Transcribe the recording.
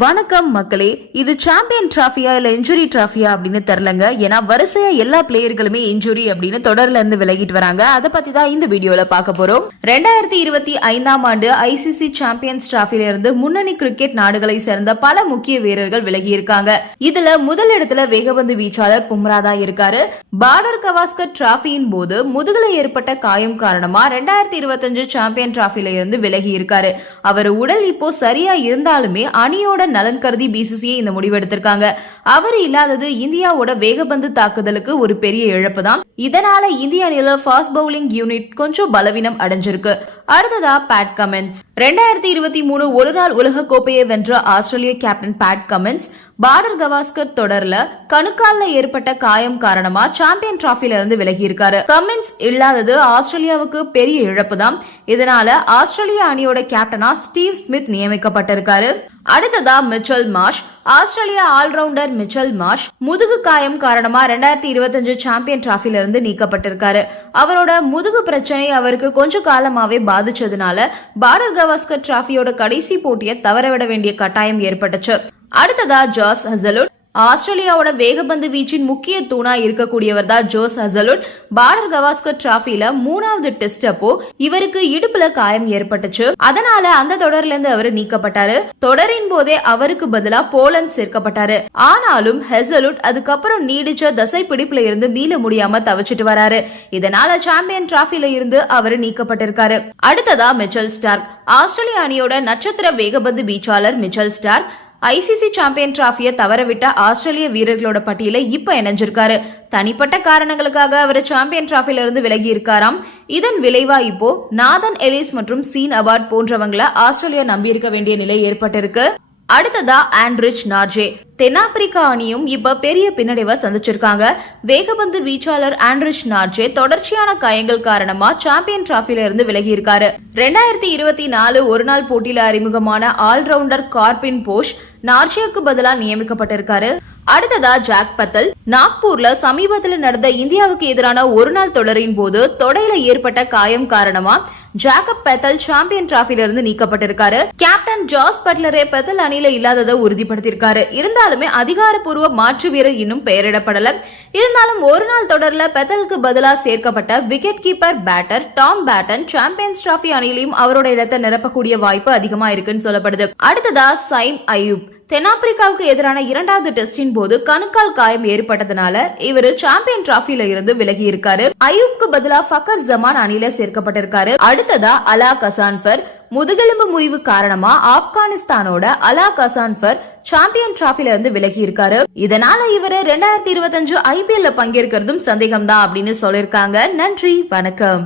வணக்கம் மக்களே இது சாம்பியன் டிராஃபியா இல்ல இன்ஜுரி டிராஃபியா அப்படின்னு தெரிலங்க ஏன்னா வரிசையா எல்லா பிளேயர்களுமே இன்ஜுரி அப்படின்னு தொடர்ல இருந்து விலகிட்டு வராங்க. அதை பத்தி தான் இந்த வீடியோல பார்க்க போறோம். ரெண்டாயிரத்தி இருபத்தி ஐந்தாம் ஆண்டு ஐசிசி சாம்பியன்ஸ் டிராஃபில இருந்து முன்னணி கிரிக்கெட் நாடுகளை சேர்ந்த பல முக்கிய வீரர்கள் விலகி இருக்காங்க. இதுல முதல் இடத்துல வேகபந்து வீச்சாளர் பும்ரா தான் இருக்காரு. பார்டர் கவாஸ்கர் டிராஃபியின் போது முதுகுல ஏற்பட்ட காயம் காரணமா ரெண்டாயிரத்தி இருபத்தஞ்சு சாம்பியன் டிராஃபில இருந்து விலகி இருக்காரு. அவர் உடல் இப்போ சரியா இருந்தாலுமே அணியோட நலன் கருதி பிசிசிஐ இந்த முடிவு எடுத்திருக்காங்க. அவர் இல்லாதது இந்தியாவோட வேகபந்து தாக்குதலுக்கு ஒரு பெரிய இழப்பு தான் இதனால இந்திய அணியில ஃபாஸ்ட் பவுலிங் யூனிட் கொஞ்சம் பலவீனம் அடைஞ்சிருக்கு. அடுத்ததா பேட் கமெண்ட்ஸ் ரெண்டாயிரத்தி இருபத்தி மூணு ஒரு நாள் உலக கோப்பையை வென்ற ஆஸ்திரேலிய captain Pat Cummins Border Gavaskar தொடர்ல கணுக்கால்ல ஏற்பட்ட காயம் காரணமா சாம்பியன் டிராஃபில இருந்து விலகி இருக்காரு கமின்ஸ் இல்லாதது ஆஸ்திரேலியாவுக்கு பெரிய இழப்பு தான் இதனால ஆஸ்திரேலிய அணியோட கேப்டனா ஸ்டீவ் ஸ்மித் நியமிக்கப்பட்டிருக்காரு. அடுத்ததா Mitchell Marsh. Australia allrounder Mitchell Marsh முதுகு காயம் காரணமா ரெண்டாயிரத்தி இருபத்தஞ்சு சாம்பியன் டிராஃபில இருந்து நீக்கப்பட்டிருக்காரு. அவரோட முதுகு பிரச்சனை அவருக்கு கொஞ்ச காலமாவே பாதிச்சதுனால பாரத் கவாஸ்கர் டிராஃபியோட கடைசி போட்டியை தவறவிட வேண்டிய கட்டாயம் ஏற்பட்டுச்சு. அடுத்ததா ஜாஸ் ஹசலுட் ஆஸ்திரேலியாவோட வேகபந்து வீச்சின் முக்கிய தூணா இருக்கக்கூடியவர் தான் ஜோஸ் ஹசலுட் பார்டர் கவாஸ்கர் டிராஃபில மூணாவது டெஸ்ட் அப்போ இவருக்கு இடுப்புல காயம் ஏற்பட்டுச்சு. அதனால அந்த தொடர்ல இருந்து அவர் நீக்கப்பட்டாரு. தொடரின் போதே அவருக்கு பதிலா போலந்து சேர்க்கப்பட்டாரு. ஆனாலும் ஹெசலுட் அதுக்கப்புறம் நீடிச்ச தசை பிடிப்புல இருந்து மீள முடியாம தவிச்சிட்டு வராரு. இதனால சாம்பியன் டிராஃபில இருந்து அவர் நீக்கப்பட்டிருக்காரு. அடுத்ததா மிச்சல் ஸ்டார்க். ஆஸ்திரேலிய அணியோட நட்சத்திர வேகபந்து வீச்சாளர் மிச்சல் ஸ்டார்க். ஐசிசி சாம்பியன் டிராஃபியை தவறவிட்ட ஆஸ்திரேலிய வீரர்களோட பட்டியல இப்ப இணைஞ்சிருக்காரு. தனிப்பட்ட காரணங்களுக்காக அவர் சாம்பியன் டிராஃபில இருந்து விலகி இருக்காராம் இதன் விளைவா இப்போ நாதன் எலிஸ் மற்றும் சீன் அவார்ட் போன்றவங்களை ஆஸ்திரேலியா நம்பியிருக்க வேண்டிய நிலை ஏற்பட்டிருக்கு. அடுத்ததா ஆண்ட்ரிச் நார்ஜே. தென்னாப்பிரிக்கா அணியும் இப்ப பெரிய பின்னடைவை சந்திச்சிருக்காங்க. வேகபந்து வீச்சாளர் ஆண்ட்ரிச் நார்ஜே தொடர்ச்சியான காயங்கள் காரணமா சாம்பியன் டிராஃபில இருந்து விலகி இருக்காரு ரெண்டாயிரத்தி இருபத்தி நாலு ஒருநாள் போட்டியில அறிமுகமான ஆல்ரவுண்டர் கார்பின் போஷ் நார்ஜியாவுக்கு பதிலா நியமிக்கப்பட்டிருக்காரு. அடுத்ததா ஜாக் பத்தல். நாக்பூர்ல சமீபத்தில் நடந்த இந்தியாவுக்கு எதிரான ஒரு நாள் தொடரின் போது தொடையில ஏற்பட்ட காயம் காரணமா ஜாக்கப் பெத்தல் சாம்பியன் டிராஃபில இருந்து நீக்கப்பட்டிருக்காரு. கேப்டன் ஜாஸ் பட்லரே பெத்தல் அணியில இல்லாததை உறுதிப்படுத்தியிருக்காரு. இருந்தாலுமே அதிகாரப்பூர்வ மாற்று வீரர் இன்னும் பெயரிடப்படல. இருந்தாலும் ஒரு நாள் தொடர்ல பெத்தலுக்கு பதிலா சேர்க்கப்பட்ட wicket keeper batter Tom Banton Champions trophy அணியிலையும் அவரோட இடத்தை நிரப்பக்கூடிய வாய்ப்பு அதிகமா இருக்குன்னு சொல்லப்படுது. அடுத்ததா சைம் அயூப் தென்னாப்பிரிக்காவுக்கு எதிரான இரண்டாவது டெஸ்டின் போது கணுக்கால் காயம் ஏற்பட்டதுனால இவர் சாம்பியன் டிராஃபில இருந்து விலகி இருக்காரு அயூப்க்கு பதிலா ஃபக்கர் ஜமான் அணியில சேர்க்கப்பட்டிருக்காரு. அடுத்ததா அலா கசான்ஃபர். முதுகெலும்பு முறிவு காரணமா ஆப்கானிஸ்தானோட அலா கசான்ஃபர் சாம்பியன் டிராஃபில இருந்து விலகி இருக்காரு இதனால இவர் ரெண்டாயிரத்தி இருபத்தஞ்சு ஐபிஎல்ல பங்கேற்கிறதும் சந்தேகம் தான் அப்படின்னு சொல்லிருக்காங்க நன்றி வணக்கம்.